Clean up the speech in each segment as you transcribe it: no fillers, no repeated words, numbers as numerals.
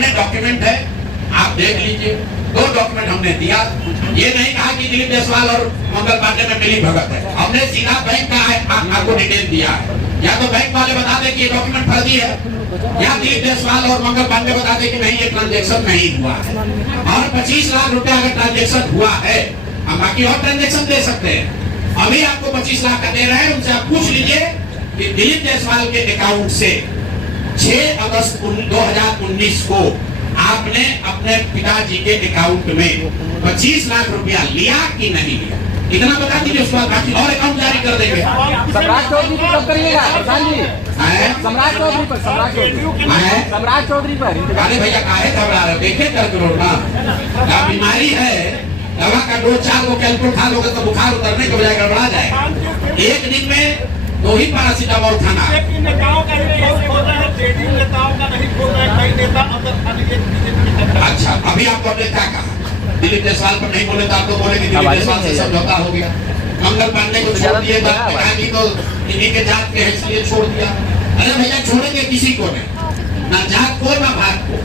सामने डॉक्यूमेंट है, आप देख लीजिए। 2 डॉक्यूमेंट हमने दिया, ये नहीं कहा कि दिलीप जायसवाल और मंगल पांडे में मिली भगत है। हमने सीधा बैंक का आपको डिटेल दिया है। या तो बैंक वाले बता दें कि ये डॉक्यूमेंट फर्जी है, या दिलीप जायसवाल और मंगल पांडे बता दें कि नहीं ये ट्रांजेक्शन नहीं हुआ है। और 25 लाख रुपया अगर ट्रांजेक्शन हुआ है, हम बाकी और ट्रांजेक्शन दे सकते हैं। अभी आपको 25 लाख का दे रहे हैं, उनसे आप पूछ लीजिए कि दिलीप जायसवाल के अकाउंट से 6 अगस्त 2019 को आपने अपने पिताजी के अकाउंट में 25 लाख रुपया लिया कि नहीं लिया, इतना बता दीजिए। उसके बाद बाकी और अकाउंट जारी कर देंगे। सम्राट चौधरी पर कब करिएगा प्रधान जी? सम्राट चौधरी पर, सम्राट चौधरी पर। अरे भैया काहे घबरा रहे, देखे कर करो ना, क्या बीमारी है, दवा का 2-4 को कैलकुलेट खा लोगे तो बुखार उतरने के बजाय गड़बड़ा जाएगा। एक दिन में 2 ही पैरासीटामोल खाना। अच्छा, अभी आपको अपने क्या कहा? दिलीप जायसवाल पर नहीं बोले तो आपको बोले कि दिलीप जायसवाल से समझौता हो गया। मंगल पांडे को छोड़ दिए, तो इन्हीं के जात के इसलिए छोड़ दिया। अरे भैया छोड़ेंगे किसी को नहीं, ना जात को ना भात को,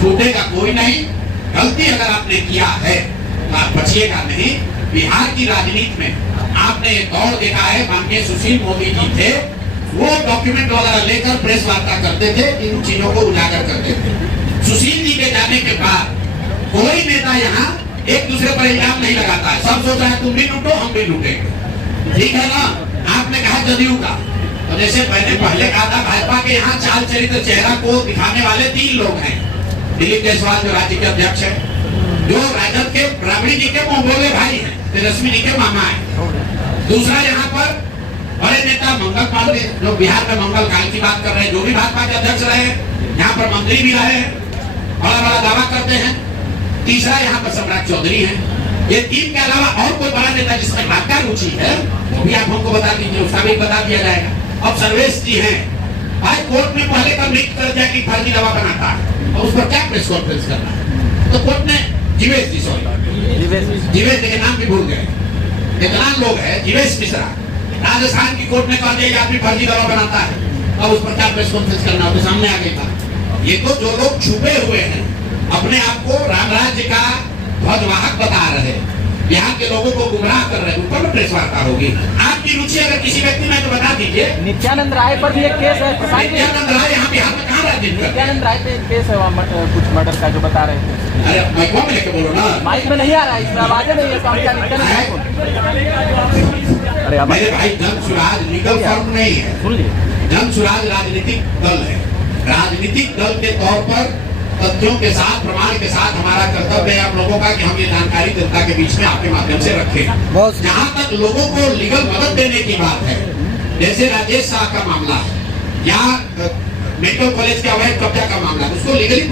छूटेगा कोई नहीं। गलती अगर आपने किया है तो आप बचिएगा नहीं। बिहार की राजनीति में आपने एक दौर देखा है, माननीय सुशील मोदी जी थे, वो डॉक्यूमेंट वगैरह लेकर प्रेस वार्ता करते थे, इन चीजों को उजागर करते थे। सुशील जी के जाने के बाद कोई नेता यहाँ एक दूसरे पर इल्जाम नहीं लगाता है। सब सोच रहा है तुम भी लूटो हम भी लूटेंगे, ठीक है ना। आपने कहा जदयू का, तो जैसे मैंने पहले कहा था, भाजपा के यहाँ चाल चरित्र चेहरा को दिखाने वाले 3 लोग हैं। दिलीप जायसवाल जो राज्य के अध्यक्ष है, जो राजद के राबड़ी जी के मोहबोले भाई हैं, तेजस्वी जी के मामा है। दूसरा यहाँ पर बड़े नेता मंगल पांडे, जो बिहार में मंगल काल की बात कर रहे हैं, जो भी भाजपा के अध्यक्ष रहे, यहाँ पर मंत्री भी रहे, बड़ा बड़ा दावा करते हैं। तीसरा यहाँ पर सम्राट चौधरी है। ये 3 के अलावा और कोई बड़ा नेता जिसमें भाजपा रुचि है, वो भी आप हमको बता दीजिए, उसका भी बता दिया जाएगा। अब सर्वेश जी हैं, भाई कोर्ट ने पहले का लिख कर दिया कि फर्जी दवा बनाता है, और उस पर क्या प्रेस कॉन्फ्रेंस करना है? तो कोर्ट ने जीवेश जी, सॉरी जीवेश जी के नाम भी भूल गए, इतना लोग है, जीवेश मिश्रा, राजस्थान की कोर्ट ने कहा दिया कि आदमी फर्जी दवा बनाता है, अब उस पर क्या प्रेस कॉन्फ्रेंस करना, तो सामने आ गया था। ये तो जो लोग छुपे हुए हैं, अपने आप को राम राज्य का ध्वजवाहक बता रहे, बिहार के लोगों को गुमराह कर रहे हैं, ऊपर में प्रेस वार्ता होगी। आपकी रुचि अगर किसी व्यक्ति में तो बता दीजिए। नित्यानंद राय पर भी एक केस है। नित्यानंद राय यहाँ बिहार में कहाँ राजनीति? नित्यानंद राय पे एक केस है, कुछ मर्डर का, जो बता रहे थे। अरे माइक में लेके बोलो ना। माइक में नहीं आ रहा है, इसमें आवाज नहीं है। अरे मेरे भाई, जन सुराज लीगल फॉर्म नहीं है, सुन लिए, जन सुराज राजनीतिक दल है। राजनीतिक दल के तौर पर तथ्यों के साथ, प्रमाण के साथ हमारा कर्तव्य है आप लोगों का कि हम ये जानकारी जनता के बीच में आपके माध्यम से रखें। जहाँ तक लोगों को लीगल मदद देने की बात है, जैसे राजेश शाह का मामला है, या मेडिकल कॉलेज के अवैध कब्जा का मामला, उसको लीगली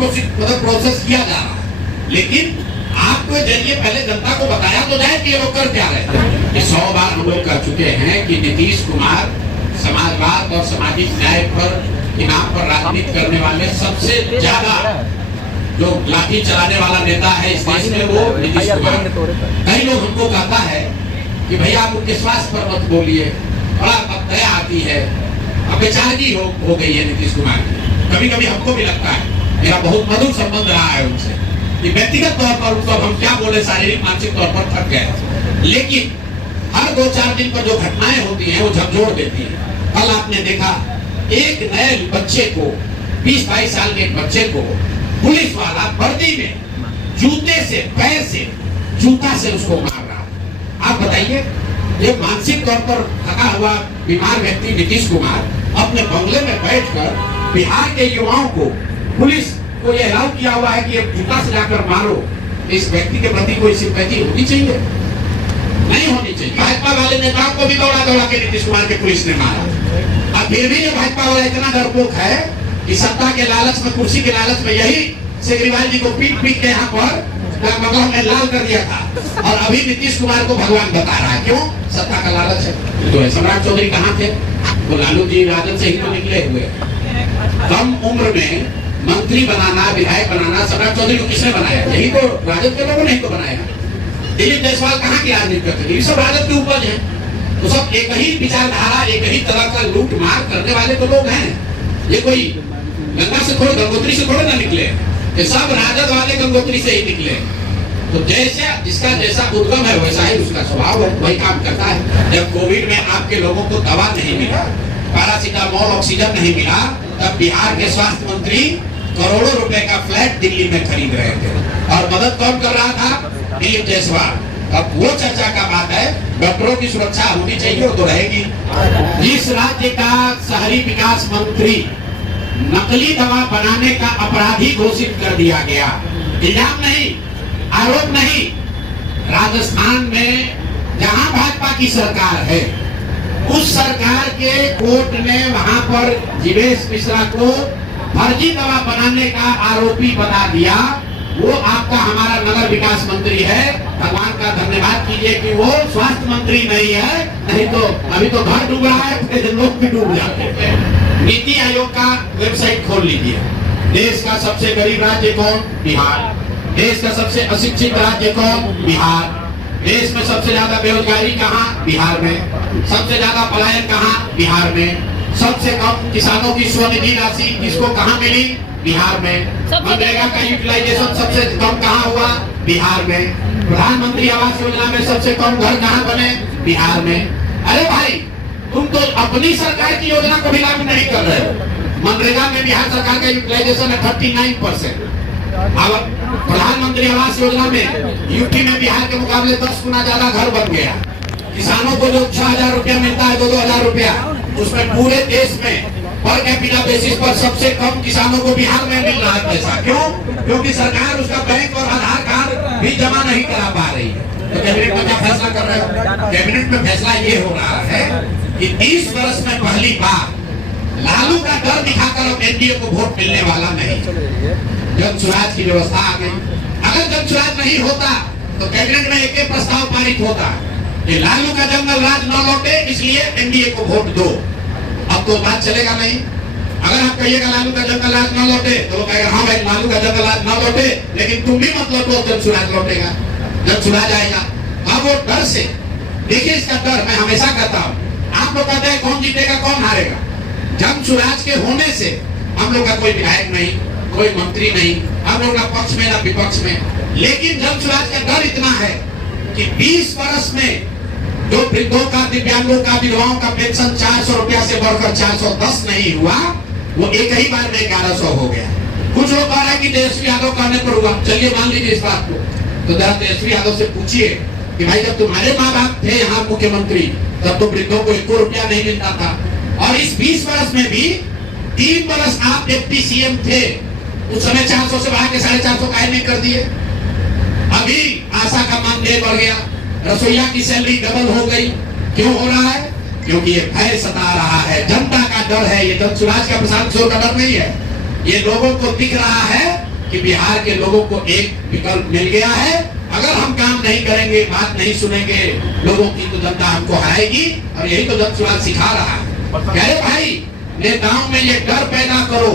प्रोसेस किया जा रहा है। लेकिन आपको जरिए पहले जनता को बताया तो जाए कि ये लोग कर क्या रहे थे। 100 बार हम लोग कह चुके हैं कि नीतीश कुमार समाजवाद और सामाजिक न्याय पर इनाम पर राजनीति करने वाले सबसे ज्यादा जो लाठी चलाने वाला नेता है इस देश में, वो नीतीश कुमार। कई लोग हमको कहता है कि भैया आप उनके स्वास्थ्य पर मत बोलिए, बड़ा दया आती है, अब बेचारगी हो गई है नीतीश कुमार की। कभी कभी हमको भी लगता है, मेरा बहुत मधुर संबंध रहा है उनसे, कि व्यक्तिगत तौर पर उनको हम क्या बोले, शारीरिक मानसिक तौर पर थक गए। लेकिन हर 2-4 दिन पर जो घटनाएं होती हैं वो झकझोर देती है। कल आपने देखा एक नए बच्चे को, 20-22 साल के एक बच्चे को पुलिस वाला वर्दी में जूते से, पैर से, जूता से उसको मार रहा। आप बताइए, ये मानसिक तौर पर थका हुआ बीमार व्यक्ति नीतीश कुमार अपने बंगले में बैठकर बिहार के युवाओं को, पुलिस को ये अलाउ किया हुआ है कि जूता से जाकर मारो। इस व्यक्ति के प्रति कोई सिंपैथी होनी चाहिए? नहीं होनी चाहिए। भाजपा वाले नेताओं को भी दौड़ा दौड़ा के नीतीश कुमार के पुलिस ने मारा, और फिर भी ये भाजपा वाला इतना डरपोक है कि सत्ता के लालच में, कुर्सी के लालच में, यही केजरीवाल जी को पीट पीट के यहाँ पर बंगला में लाल कर दिया था, और अभी नीतीश कुमार को भगवान बता रहा है। क्यों? सत्ता का लालच है। तो सम्राट चौधरी कहाँ थे? वो लालू जी राजद से ही तो निकले हुए। कम उम्र में मंत्री बनाना, विधायक बनाना सम्राट चौधरी को किसने बनाया? यही तो राजद के लोगों ने ही तो बनाया। दिलीप जायसवाल कहाँ की राजनीति करते? ये सब राजद की उपज है। तो सब एक ही विचारधारा, एक ही तरह का लूट मार करने वाले तो लोग हैं। ये कोई गंगा से थोड़े, गंगोत्री से थोड़े ना निकले। कि सब राजद वाले गंगोत्री से ही निकले। तो जैसा जिसका जैसा उद्गम है वैसा ही उसका स्वभाव है, वही काम करता है। जब कोविड में आपके लोगों को दवा नहीं मिला, पैरासीटामोल ऑक्सीजन नहीं मिला, तब बिहार के स्वास्थ्य मंत्री करोड़ों रुपए का फ्लैट दिल्ली में खरीद रहे थे और मदद कौन कर रहा था? दिलीप जायसवाल। अब वो चर्चा का बात है, डॉक्टरों की सुरक्षा होनी चाहिए, वो तो रहेगी। जिस राज्य का शहरी विकास मंत्री नकली दवा बनाने का अपराधी घोषित कर दिया गया, इल्जाम नहीं, आरोप नहीं, राजस्थान में जहां भाजपा की सरकार है, उस सरकार के कोर्ट ने वहां पर जीवेश मिश्रा को फर्जी दवा बनाने का आरोपी बता दिया। वो आपका हमारा नगर विकास मंत्री है, भगवान का धन्यवाद कीजिए कि वो स्वास्थ्य मंत्री नहीं है, नहीं तो अभी तो घर डूब रहा है, फिर लोग भी डूब जाते हैं। नीति आयोग का वेबसाइट खोल लीजिए। देश का सबसे गरीब राज्य कौन? बिहार। देश का सबसे अशिक्षित राज्य कौन? बिहार। देश में सबसे ज्यादा बेरोजगारी कहाँ? बिहार में। सबसे ज्यादा पलायन कहाँ? बिहार में। सबसे कम किसानों की स्वनिधि राशि किसको कहाँ मिली? बिहार में। मनरेगा का यूटिलाइजेशन सबसे कम कहाँ हुआ? बिहार में। प्रधानमंत्री आवास योजना में सबसे कम घर कहाँ बने? बिहार में। अरे भाई, तुम तो अपनी सरकार की योजना को भी लागू नहीं कर रहे हो। मनरेगा में बिहार सरकार का यूटिलाइजेशन है 39%। अब प्रधानमंत्री आवास योजना में यूपी में बिहार के मुकाबले 10 गुना ज्यादा घर बन गया। किसानों को जो 6,000 रुपया मिलता है, 2,000 रुपया, उसमें पूरे देश में पर कैपिटा बेसिस पर सबसे कम किसानों को बिहार में मिल रहा है पैसा। क्यों? क्योंकि सरकार उसका बैंक और आधार कार्ड भी जमा नहीं करा पा रही है। तो कैबिनेट में क्या फैसला कर रहे हो? कैबिनेट में फैसला ये हो रहा है कि 30 वर्ष में पहली बार लालू का डर दिखाकर अब एनडीए को वोट मिलने वाला नहीं। जन सुराज की व्यवस्था आ गई। अगर जन सुराज नहीं होता तो कैबिनेट में एक प्रस्ताव पारित होता कि लालू का जंगल राज न लौटे, इसलिए एनडीए को वोट दो। अब तो बात चलेगा नहीं। अगर आप कहिएगा लालू का जंगल राज न लौटे, तो वो कहेगा हाँ भाई लालू का जंगल राज न लौटे, लेकिन तुम भी मत लौटो, जन सुराज लौटेगा, जन सुराज आएगा। अब वो डर से, देखिए इसका डर मैं हमेशा कहता हूँ। आप लोग कहते हैं कौन जीतेगा कौन हारेगा, जन सुराज के होने से हम लोग का कोई विधायक नहीं, कोई मंत्री नहीं, हम लोग ना पक्ष में ना विपक्ष में, लेकिन जन सुराज का डर इतना है कि 20 वर्ष में जो वृद्धों का, दिव्यांगों का, विधवाओं का पेंशन 400 रुपया से बढ़कर 410 नहीं हुआ, वो एक ही बार में 1100 हो गया। कुछ लोग कह रहे हैं कि तेजस्वी यादव कहने पर हुआ। चलिए मान लीजिए इस बात को, तो जरा तेजस्वी यादव से पूछिए कि भाई जब तुम्हारे माँ बाप थे यहाँ मुख्यमंत्री, तब तो वृद्धों को 1 रुपया नहीं मिलता था, और इस 20 वर्ष में भी 3 वर्ष आप डिप्टी सीएम थे, उस समय 400 से बढ़ा के 450 काहे नहीं कर दिए? अभी आशा का मानदेय बढ़ गया, रसोईया की सैलरी डबल हो गई। क्यों हो रहा है? क्योंकि ये भय सता रहा है, जनता का डर है। ये जन सुराज का, प्रशांत किशोर का डर नहीं है। ये लोगों को दिख रहा है कि बिहार के लोगों को एक विकल्प मिल गया है। अगर हम काम नहीं करेंगे, बात नहीं सुनेंगे लोगों की, तो जनता हमको हराएगी। और यही तो जन सुराज सिखा रहा है। कह रहे भाई नेताओं में ये डर पैदा करो,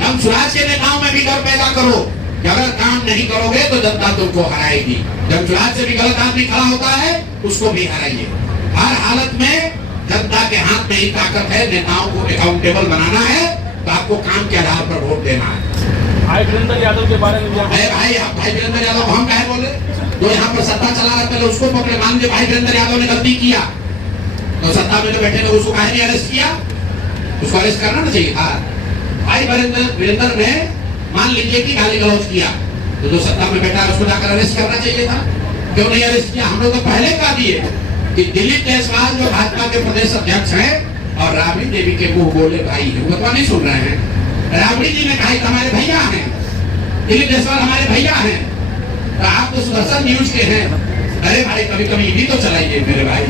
जन सुराज के नेताओं में भी डर पैदा करो कि अगर काम नहीं करोगे तो जनता तुमको हराएगी। जन सुराज से भी गलत आदमी खड़ा होता है, उसको भी हराइए। हर हालत में जनता के हाथ में ही ताकत है। नेताओं को अकाउंटेबल बनाना है, तो आपको काम के आधार पर वोट देना है। भाई वीरेंद्र यादव के बारे में भाई वीरेंद्र यादव हम कहे बोले, जो यहाँ पर सत्ता चला रहा पहले उसको पकड़े। मान लीजिए भाई वीरेंद्र यादव ने गलती किया, तो सत्ता में जो बैठे लोग उसको काहे नहीं अरेस्ट किया? उसको अरेस्ट करना ना चाहिए था। भाई वीरेंद्र ने मान लीजिए कि गाली गलौज किया, तो जो सत्ता में बैठा है उसको जाकर अरेस्ट करना चाहिए था। क्यों नहीं अरेस्ट किया? हम लोग तो पहले कह दिए कि दिलीप जायसवाल जो भाजपा के प्रदेश अध्यक्ष हैं और राबड़ी देवी के मुंह बोले भाई है, वो तो नहीं सुन रहे हैं। राबड़ी जी ने कहा हमारे भैया हैं, दिलीप जायसवाल हमारे भैया हैं, तो आप तो सुदर्शन न्यूज के हैं। अरे भाई कभी कभी भी तो चलाइए मेरे भाई।